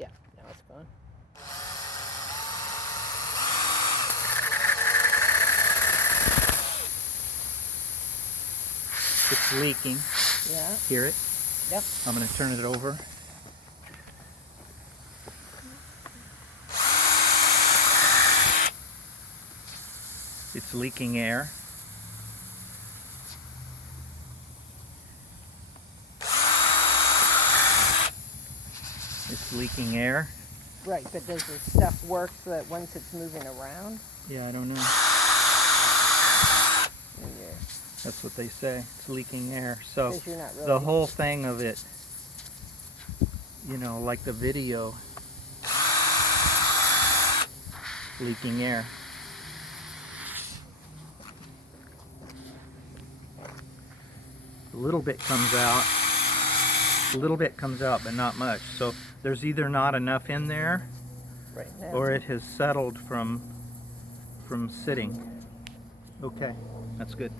Yeah, now it's gone. It's leaking. Yeah. Hear it? Yep. I'm going to turn it over. It's leaking air. It's leaking air. Right, but does the stuff work so that once it's moving around? Yeah, I don't know. Yeah. That's what they say. It's leaking air. So Because you're not really... the whole thing of it, you know, like the video, leaking air. A little bit comes out. A little bit comes out, but not much. So there's either not enough in there, right now. or it has settled from sitting. Okay, that's good.